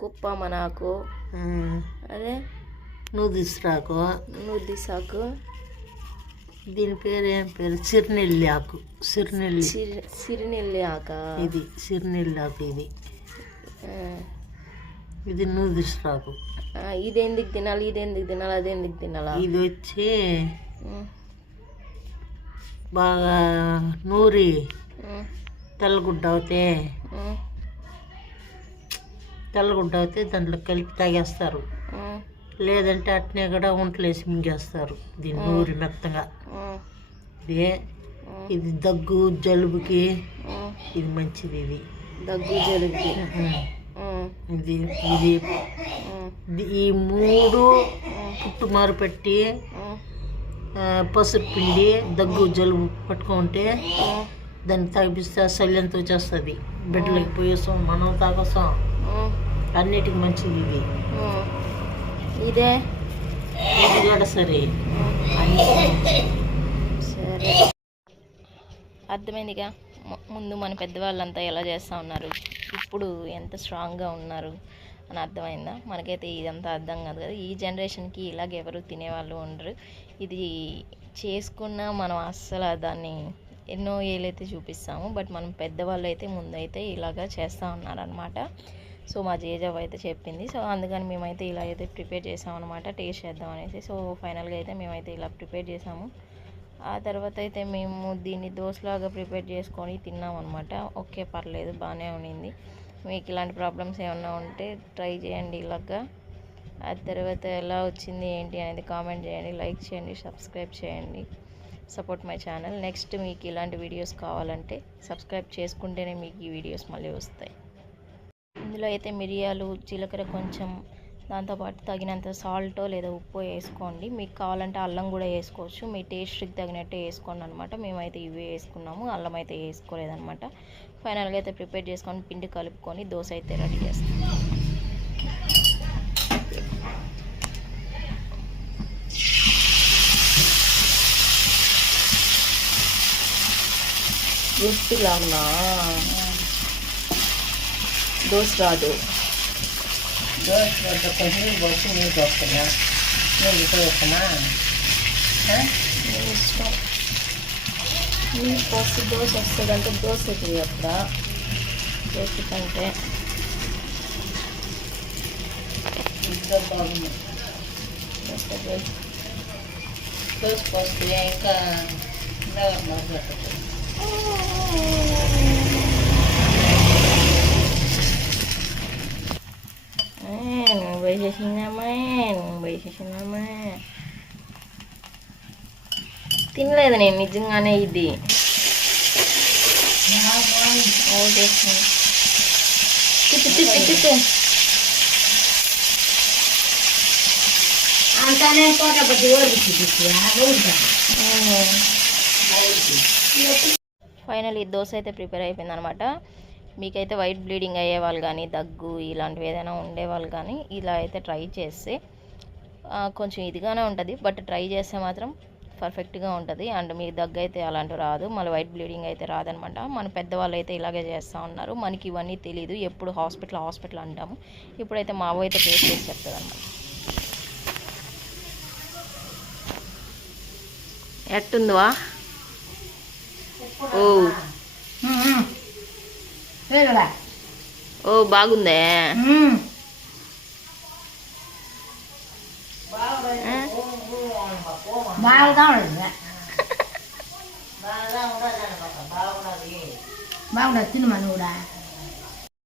కుప్పమనాకు అదే? నూదిస్రాకు. నుద్ది సాకు దీని పేరు ఏం పేరు? సిరినెల్లి ఆకు సిరినెల్లి. సిరి సిరినెల్లి ఆక ఇది సిరినెల్లి ఆకు ఇది ఇది నూదిస్రాకు. ఇది ఎందుకు తినాలి ఇది ఎందుకు తినాలి అది ఎందుకు తినాలా? ఇది వచ్చి బాగా నూరి తెల్లగుడ్డ అవుతే అవుతే దాంట్లో కలిపి తాగేస్తారు. లేదంటే అట్నే కూడా ఒంట్లేసి మింగేస్తారు. దీన్ని నూరి మెత్తగా. ఇదే ఇది దగ్గు జలుబుకి. ఇది మంచిది ఇది. దగ్గు జలుబుకి? ఇది ఇది ఈ మూడు పుట్టుమారు పెట్టి పసుపు పిండి దగ్గు జలుబు పట్టుకుంటే దాన్ని తాగిపిస్తే శల్యంతో వచ్చేస్తుంది బిడ్డలకి పోయేస్తాం మనం తాగొస్తాం. అన్నిటికి మంచిది ఇది ఇదే? ఇది కూడా సరే సరే. అర్థమైందిగా? ముందు మన పెద్దవాళ్ళంతా ఎలా చేస్తూ ఉన్నారు? ఇప్పుడు ఎంత స్ట్రాంగ్గా ఉన్నారు? అని అర్థమైందా? మనకైతే ఇదంతా అర్థం కాదు కదా. ఈ జనరేషన్కి ఇలాగ ఎవరు తినేవాళ్ళు ఉండరు. ఇది చేసుకున్న మనం అస్సలు దాన్ని ఎన్నో ఏళ్ళైతే చూపిస్తాము. బట్ మనం పెద్దవాళ్ళు అయితే ముందైతే ఇలాగా చేస్తూ ఉన్నారనమాట సో మా జేజవ్ అయితే చెప్పింది. సో అందుకని మేమైతే ఇలా అయితే ప్రిపేర్ చేసామన్నమాట టేస్ట్ చేద్దాం అనేసి. సో ఫైనల్గా అయితే మేమైతే ఇలా ప్రిపేర్ చేసాము. ఆ తర్వాత అయితే మేము దీన్ని దోశలాగా ప్రిపేర్ చేసుకొని తిన్నాం అనమాట ఓకే పర్లేదు బాగానే ఉండింది మీకు ఇలాంటి ప్రాబ్లమ్స్ ఏమన్నా ఉంటే ట్రై చేయండి ఇలాగా. ఆ తర్వాత ఎలా వచ్చింది ఏంటి అనేది కామెంట్ చేయండి లైక్ చేయండి సబ్స్క్రైబ్ చేయండి. Support my channel. నెక్స్ట్ మీకు ఇలాంటి వీడియోస్ కావాలంటే సబ్స్క్రైబ్ చేసుకుంటేనే మీకు ఈ వీడియోస్ మళ్ళీ వస్తాయి. ఇందులో అయితే మిరియాలు జీలకర్ర కొంచెం దాంతోపాటు తగినంత సాల్ట్ లేదా ఉప్పు వేసుకోండి. మీకు కావాలంటే అల్లం కూడా వేసుకోవచ్చు. మీ టేస్ట్కి తగినట్టు వేసుకోండి అనమాట మేమైతే ఇవి వేసుకున్నాము. అల్లం అయితే వేసుకోలేదనమాట. ఫైనల్గా అయితే ప్రిపేర్ చేసుకొని పిండి కలుపుకొని దోశ అయితే రెడీ చేస్తాం. రొట్టిలా దోశ రాదు. దోశ వద్ద కొంచెం పోసి నీళ్ళు పోస్తున్నా నీళ్ళు పోస్తున్నా ఇష్టం. నీళ్ళు పోసి దోశ వస్తుంది అంటే దోశ అక్కడ దోశ కంటే ఇంకా బాగుంది. దోశ పోస్తే ఇంకా ఏ, వేసేసిందమ్మా నువ్వు వేసేసిందమ్మా తినలేదు నేను నిజంగానే ఇది అంతానే కోట పట్టి ఫైనల్ ఈ దోశ అయితే ప్రిపేర్ అయిపోయింది అనమాట మీకైతే వైట్ బ్లీడింగ్ అయ్యే వాళ్ళు కానీ దగ్గు ఇలాంటివి ఏదైనా ఉండేవాళ్ళు కానీ ఇలా అయితే ట్రై చేస్తే కొంచెం ఇదిగానే ఉంటుంది. బట్ ట్రై చేస్తే మాత్రం పర్ఫెక్ట్గా ఉంటుంది. అండ్ మీకు దగ్గు అయితే అలాంటివి రాదు. మళ్ళీ వైట్ బ్లీడింగ్ అయితే రాదనమాట. మన పెద్దవాళ్ళు అయితే ఇలాగే చేస్తూ ఉన్నారు. మనకి ఇవన్నీ తెలియదు ఎప్పుడు హాస్పిటల్ హాస్పిటల్ అంటాము. ఇప్పుడైతే మావో అయితే టేస్ట్ చేసి చెప్తుంది అనమాట ఎట్టుందివా? ఓ. ఓ బాగుందే ఆ? బాగా ఉండదు బాగా ఉండదు బాగున్నది బాగుండదు తిను మన కూడా